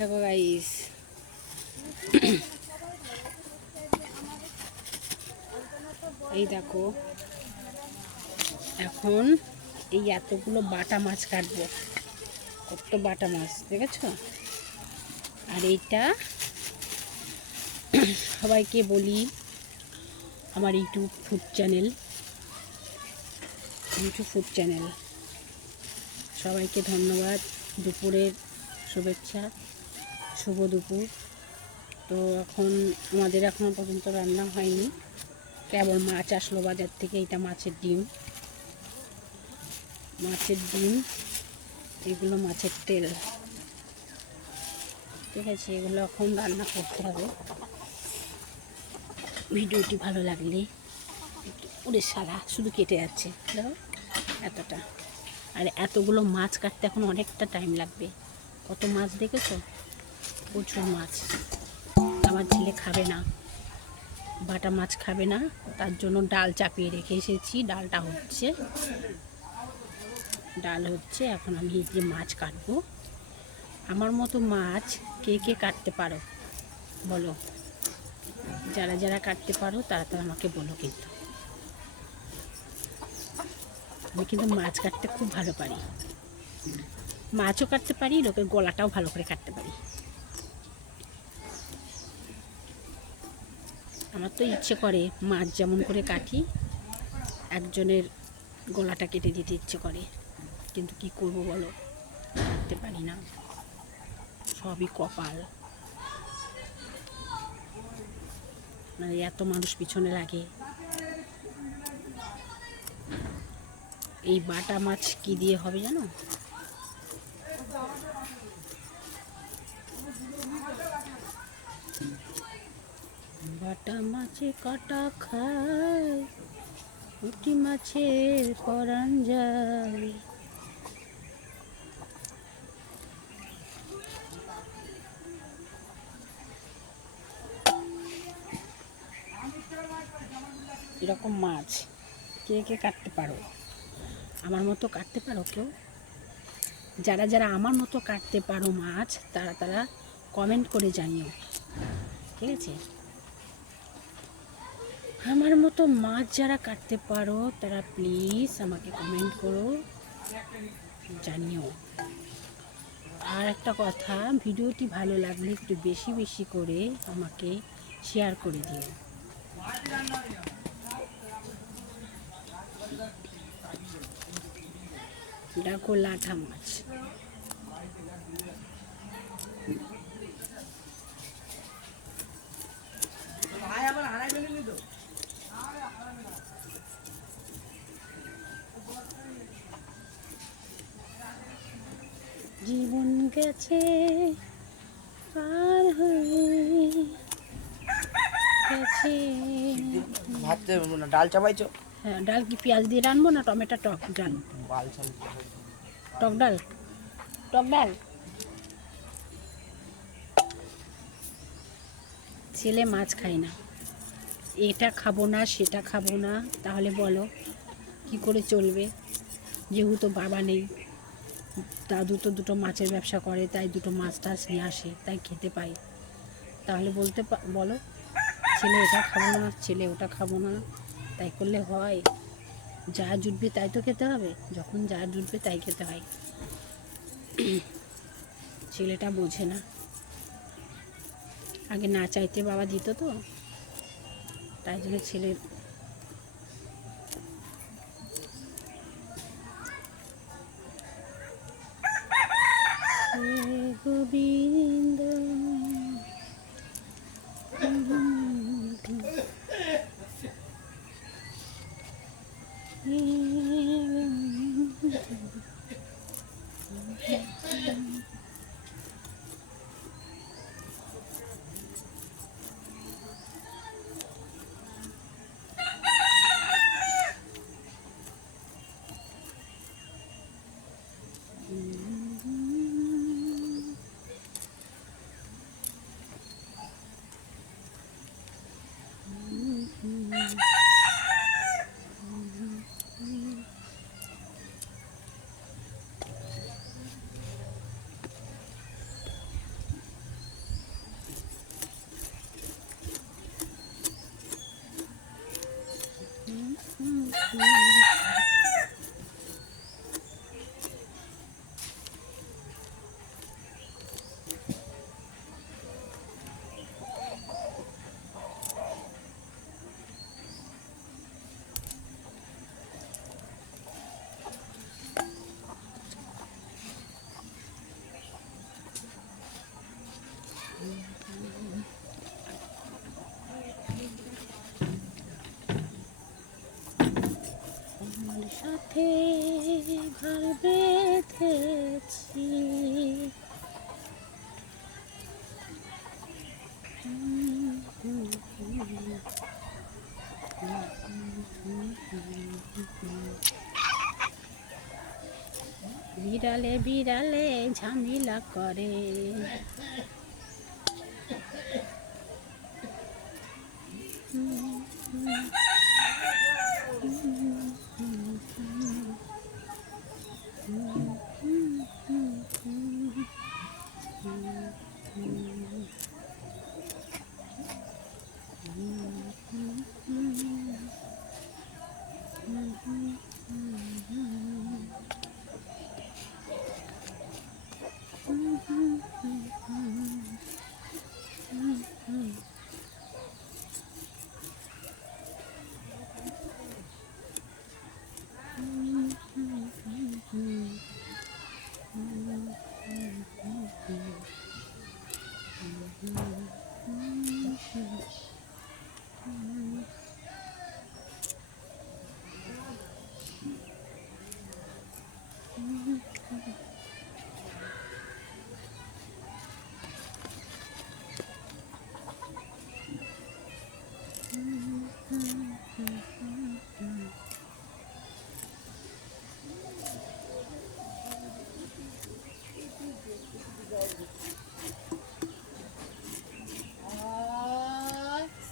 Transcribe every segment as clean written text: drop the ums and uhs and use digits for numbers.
দেখো গাইস, এই দেখো এখন এই এতগুলো বাটা মাছ কাটবো। কত বাটা মাছ দেখেছো? আর এইটা সবাইকে বলি, আমার ইউটিউব ফুড চ্যানেল সবাইকে ধন্যবাদ। দুপুরের শুভেচ্ছা, শুভ দুপুর। তো এখন আমাদের এখনও পর্যন্ত রান্না হয়নি, কেবল মাছ আসলো বাজার থেকে। এটা মাছের ডিম, এগুলো মাছের তেল, ঠিক আছে? এগুলো এখন রান্না করতে হবে। ভিডিওটি ভালো লাগলে ওরে শালা শুধু কেটে যাচ্ছে, দেখো এতটা। আর এতগুলো মাছ কাটতে এখন অনেকটা টাইম লাগবে। কত মাছ দেখেছো? প্রচুর মাছ। আমার ছেলে খাবে না, বাটা মাছ খাবে না, তার জন্য ডাল চাপিয়ে রেখে এসেছি। ডাল হচ্ছে, এখন আমি এই যে মাছ কাটবো। আমার মতো মাছ কে কে কাটতে পারো বলো? যারা যারা কাটতে পারো তারা তারা আমাকে বলো। কিন্তু আমি কিন্তু মাছ কাটতে খুব ভালো পারি, মাছও কাটতে পারি, লোকের গলাটাও ভালো করে কাটতে পারি। আমার তো ইচ্ছে করে মাছ যেমন করে কাটি, একজনের গলাটা কেটে দিতে ইচ্ছে করে, কিন্তু কি করব বলো, কাটতে পারি না। সবই কপাল। মানে এত মানুষ পিছনে লাগে। এই বাটা মাছ কি দিয়ে হবে জানো? বাটা মাছে কাটা খায়, পুঁটি মাছের পরাণ যায়। এরকম মাছ কে কে কাটতে পারো? আমার মতো কাটতে পারো কেউ? যারা যারা আমার মতো কাটতে পারো মাছ, তারা তারা কমেন্ট করে জানিও, ঠিক আছে? আমার মতো মাছ যারা কাটতে পারো তারা প্লিজ আমাকে কমেন্ট করো, জানিও। আর একটা কথা, ভিডিওটি ভালো লাগলে একটু বেশি বেশি করে আমাকে শেয়ার করে দিও। দেখো লাঠা মাছ, জীবন গেছে পার হয়ে গেছে। ডাল চাপাইছো? হ্যাঁ, ডাল কি পেঁয়াজ দিয়ে রানবো না টমেটো টক ডাল? টক ডাল, টক ডাল। ছেলে মাছ খায় না, এটা খাবো না সেটা খাবো না, তাহলে বলো কি করে চলবে? যেহেতু বাবা নেই, দাদু তো দুটো মাছের ব্যবসা করে, তাই দুটো মাছ টাছ নিয়ে আসে, তাই খেতে পাই। তাহলে বলো, ছেলে এটা খাবো না, ছেলে ওটা খাবো না, তাই করলে হয়? যা জুটবে তাই তো খেতে হবে, যখন যা জুটবে তাই খেতে হয়। ছেলেটা বোঝে না। আগে না চাইতে বাবা দিত তো, তাই জন্য ছেলের গোবিন্দ। দেখেছি। বিড়ালে বিড়ালে ঝামেলা করে।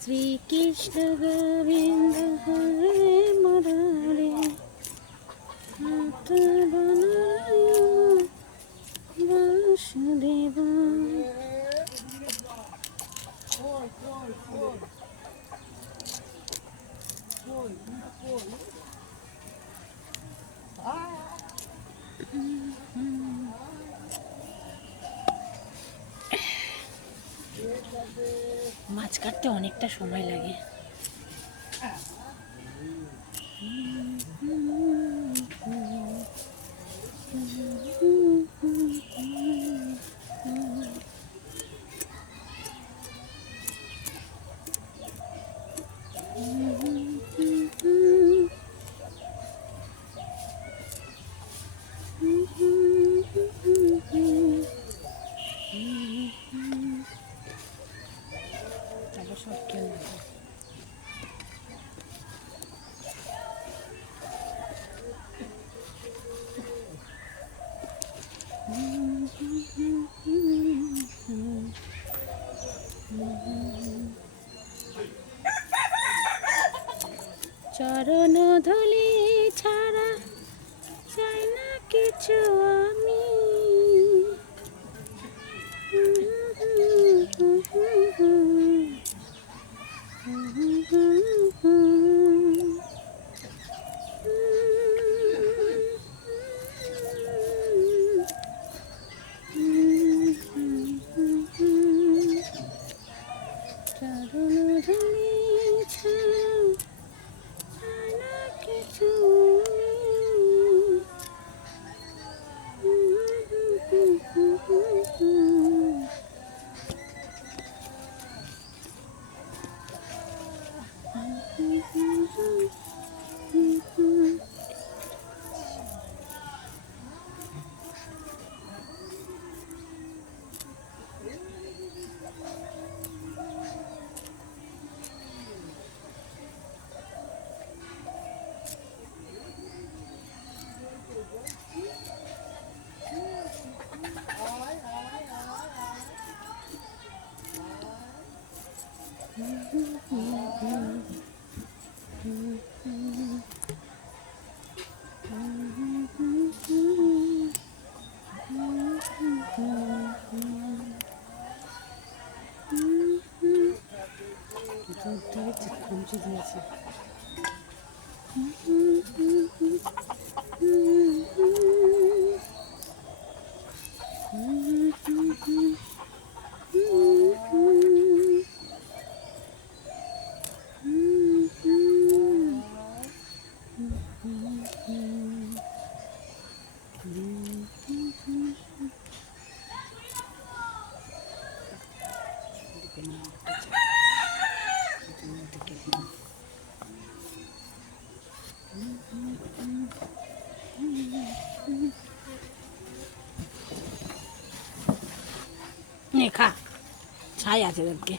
শ্রীকৃষ্ণ গোবিন্দ হরে মুরারে বাসুদেব। মাছ কাটতে অনেকটা সময় লাগে। তারপর সব খেলবে। চরণ ধুলি ছাড়া চাই না কিছু আমি। চরণ ধুলি ছাড়া চাই না কিছু খামচি দিয়েছে। নে খা, ছাই আছে ওদেরকে।